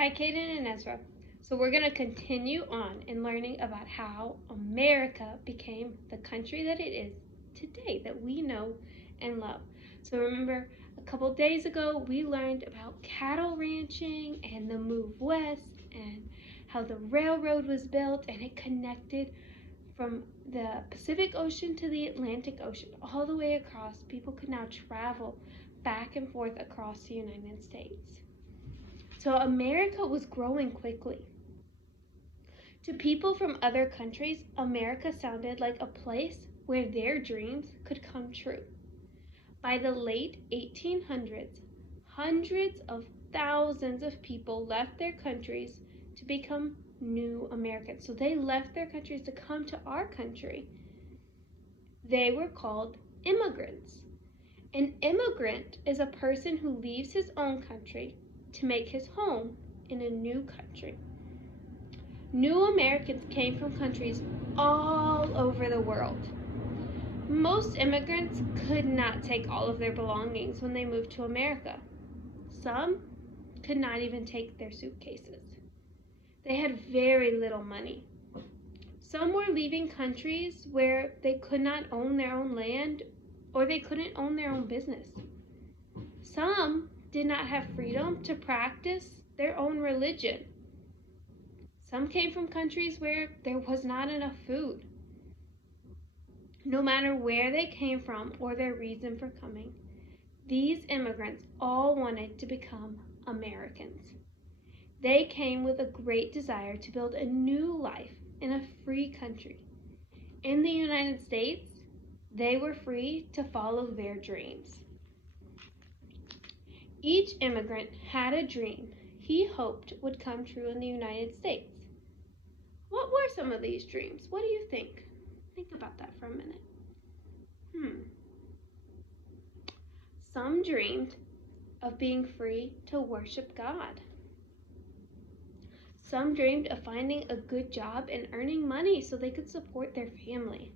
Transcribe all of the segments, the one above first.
Hi, Kaden and Ezra. So we're going to continue on in learning about how America became the country that it is today that we know and love. So remember, a couple days ago we learned about cattle ranching and the move west and how the railroad was built and it connected from the Pacific Ocean to the Atlantic Ocean all the way across. People could now travel back and forth across the United States. So America was growing quickly. To people from other countries, America sounded like a place where their dreams could come true. By the late 1800s, hundreds of thousands of people left their countries to become new Americans. So they left their countries to come to our country. They were called immigrants. An immigrant is a person who leaves his own country to make his home in a new country. New Americans came from countries all over the world. Most immigrants could not take all of their belongings when they moved to America. Some could not even take their suitcases. They had very little money. Some were leaving countries where they could not own their own land or they couldn't own their own business. Some did not have freedom to practice their own religion. Some came from countries where there was not enough food. No matter where they came from or their reason for coming, these immigrants all wanted to become Americans. They came with a great desire to build a new life in a free country. In the United States, they were free to follow their dreams. Each immigrant had a dream he hoped would come true in the United States. What were some of these dreams? What do you think? Think about that for a minute. Some dreamed of being free to worship God. Some dreamed of finding a good job and earning money so they could support their family.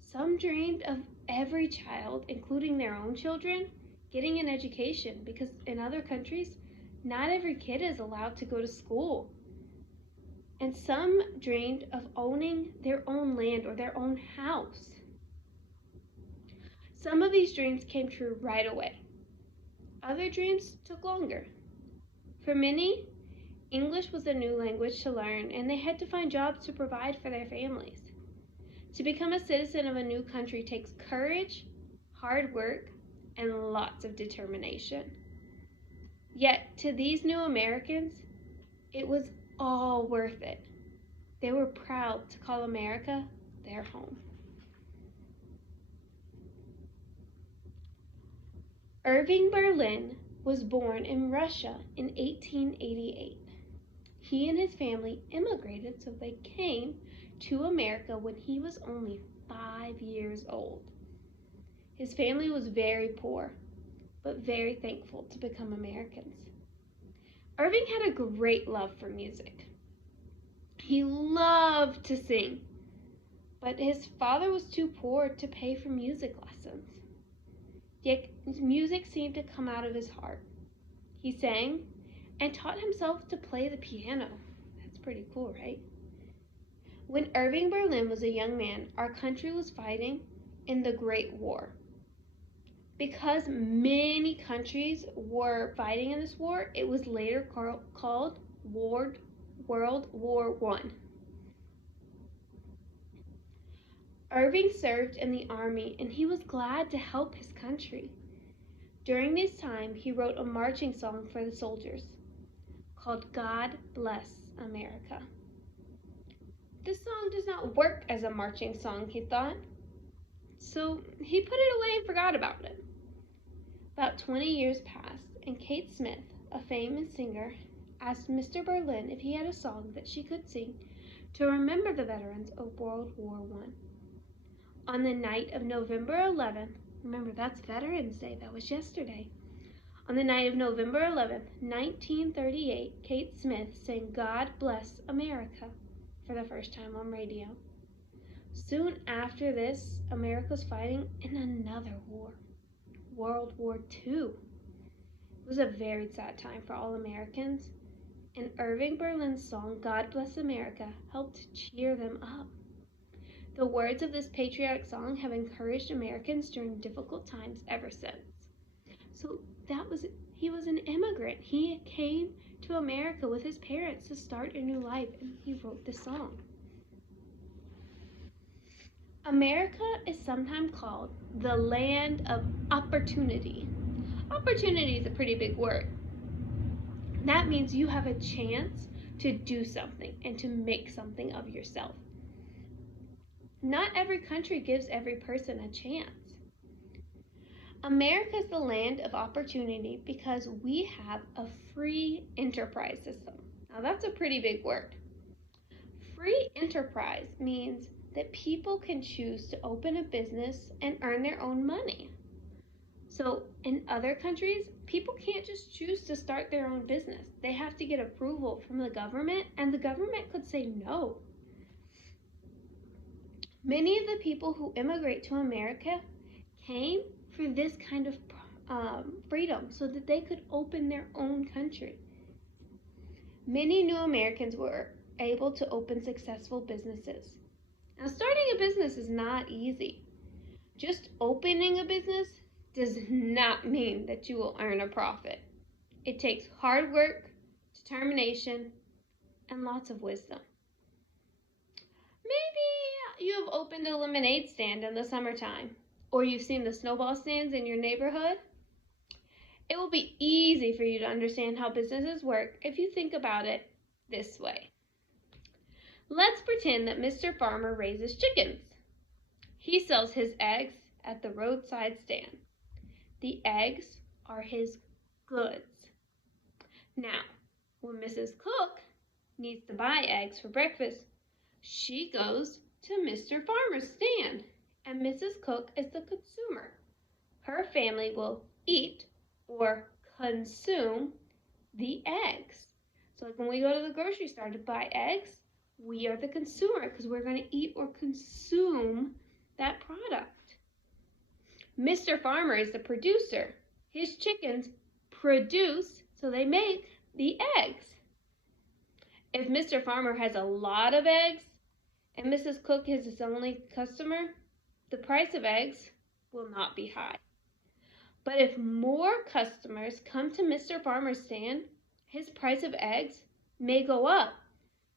Some dreamed of every child, including their own children, getting an education because in other countries, not every kid is allowed to go to school. And some dreamed of owning their own land or their own house. Some of these dreams came true right away. Other dreams took longer. For many, English was a new language to learn, and they had to find jobs to provide for their families. To become a citizen of a new country takes courage, hard work, and lots of determination. Yet, to these new Americans, it was all worth it. They were proud to call America their home. Irving Berlin was born in Russia in 1888. He and his family immigrated, so they came to America when he was only 5 years old. His family was very poor, but very thankful to become Americans. Irving had a great love for music. He loved to sing, but his father was too poor to pay for music lessons. Yet music seemed to come out of his heart. He sang and taught himself to play the piano. That's pretty cool, right? When Irving Berlin was a young man, our country was fighting in the Great War. Because many countries were fighting in this war, it was later called World War I. Irving served in the army and he was glad to help his country. During this time, he wrote a marching song for the soldiers called God Bless America. This song does not work as a marching song, he thought, so he put it away and forgot about it. About 20 years passed, and Kate Smith, a famous singer, asked Mr. Berlin if he had a song that she could sing to remember the veterans of World War I. On the night of November 11th, remember that's Veterans Day, that was yesterday. On the night of November 11th, 1938, Kate Smith sang God Bless America for the first time on radio. Soon after this, America was fighting in another war, World War II. It was a very sad time for all Americans. and Irving Berlin's song, God Bless America, helped cheer them up. The words of this patriotic song have encouraged Americans during difficult times ever since. So he was an immigrant. He came to America with his parents to start a new life, and he wrote this song. America is sometimes called the land of opportunity. Opportunity is a pretty big word. That means you have a chance to do something and to make something of yourself. Not every country gives every person a chance. America is the land of opportunity because we have a free enterprise system. Now that's a pretty big word. Free enterprise means that people can choose to open a business and earn their own money. So in other countries, people can't just choose to start their own business. They have to get approval from the government, and the government could say no. Many of the people who immigrate to America came for this kind of freedom so that they could open their own country. Many new Americans were able to open successful businesses. Now, starting a business is not easy. Just opening a business does not mean that you will earn a profit. It takes hard work, determination, and lots of wisdom. Maybe you have opened a lemonade stand in the summertime, or you've seen the snowball stands in your neighborhood. It will be easy for you to understand how businesses work if you think about it this way. Let's pretend that Mr. Farmer raises chickens. He sells his eggs at the roadside stand. The eggs are his goods. Now, when Mrs. Cook needs to buy eggs for breakfast, she goes to Mr. Farmer's stand, and Mrs. Cook is the consumer. Her family will eat or consume the eggs. So like when we go to the grocery store to buy eggs, we are the consumer because we're going to eat or consume that product. Mr. Farmer is the producer. His chickens produce, so they make the eggs. If Mr. Farmer has a lot of eggs and Mrs. Cook is his only customer, the price of eggs will not be high. But if more customers come to Mr. Farmer's stand, his price of eggs may go up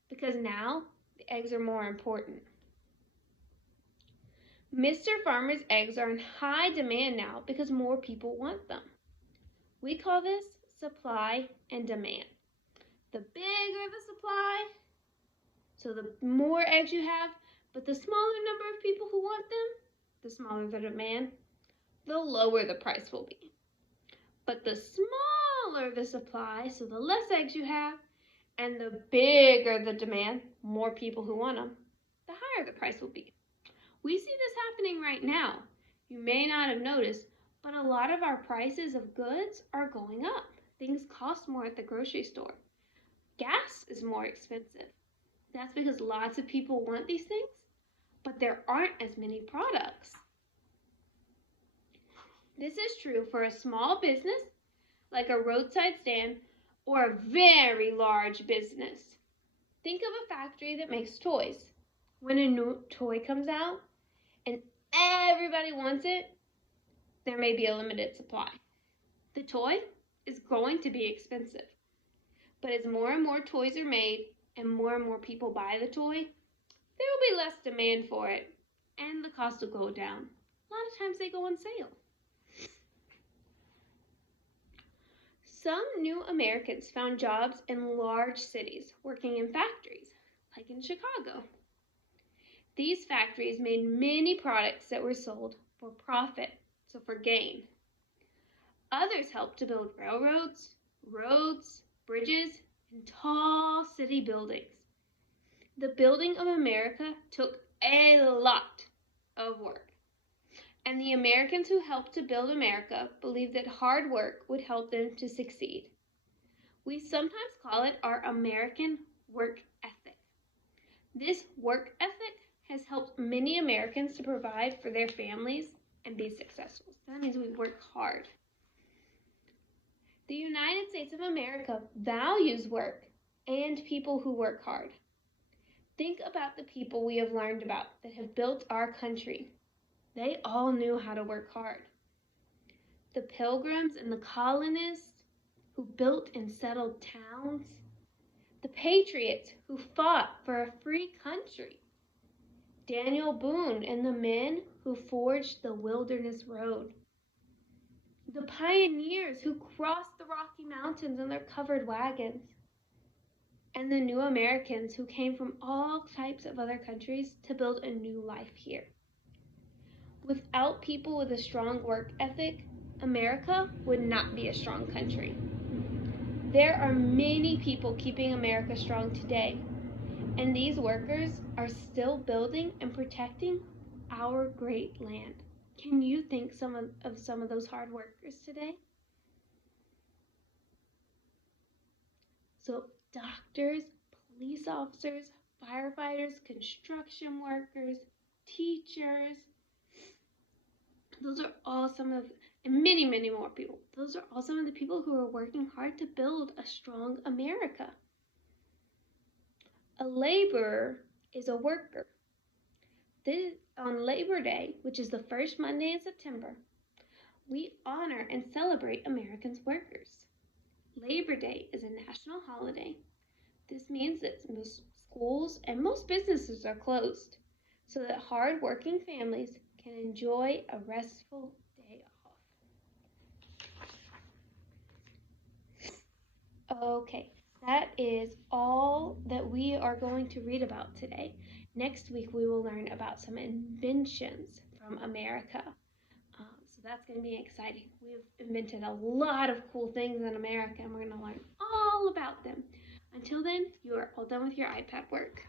because now the eggs are more important. Mr. Farmer's eggs are in high demand now because more people want them. We call this supply and demand. The bigger the supply, so the more eggs you have, but the smaller number of people who want them, the smaller the demand, the lower the price will be. But the smaller the supply, so the less eggs you have, and the bigger the demand, more people who want them, the higher the price will be. We see this happening right now. You may not have noticed, but a lot of our prices of goods are going up. Things cost more at the grocery store. Gas is more expensive. That's because lots of people want these things, but there aren't as many products. This is true for a small business, like a roadside stand, or a very large business. Think of a factory that makes toys. When a new toy comes out and everybody wants it, there may be a limited supply. The toy is going to be expensive. But as more and more toys are made and more people buy the toy, there will be less demand for it and the cost will go down. A lot of times they go on sale. Some new Americans found jobs in large cities working in factories, like in Chicago. These factories made many products that were sold for profit, so for gain. Others helped to build railroads, roads, bridges, and tall city buildings. The building of America took a lot of work. And the Americans who helped to build America believed that hard work would help them to succeed. We sometimes call it our American work ethic. This work ethic has helped many Americans to provide for their families and be successful. That means we work hard. The United States of America values work and people who work hard. Think about the people we have learned about that have built our country. They all knew how to work hard. The Pilgrims and the colonists who built and settled towns. The patriots who fought for a free country. Daniel Boone and the men who forged the Wilderness Road. The pioneers who crossed the Rocky Mountains in their covered wagons. And the new Americans who came from all types of other countries to build a new life here. Without people with a strong work ethic, America would not be a strong country. There are many people keeping America strong today, and these workers are still building and protecting our great land. Can you think of some of those hard workers today? So doctors, police officers, firefighters, construction workers, teachers, those are all some of, and many, many more people. Those are all some of the people who are working hard to build a strong America. A laborer is a worker. On Labor Day, which is the first Monday in September, we honor and celebrate Americans' workers. Labor Day is a national holiday. This means that most schools and most businesses are closed so that hard-working families can enjoy a restful day off. Okay, that is all that we are going to read about today. Next week, we will learn about some inventions from America. So that's going to be exciting. We've invented a lot of cool things in America, and we're going to learn all about them. Until then, you are all done with your iPad work.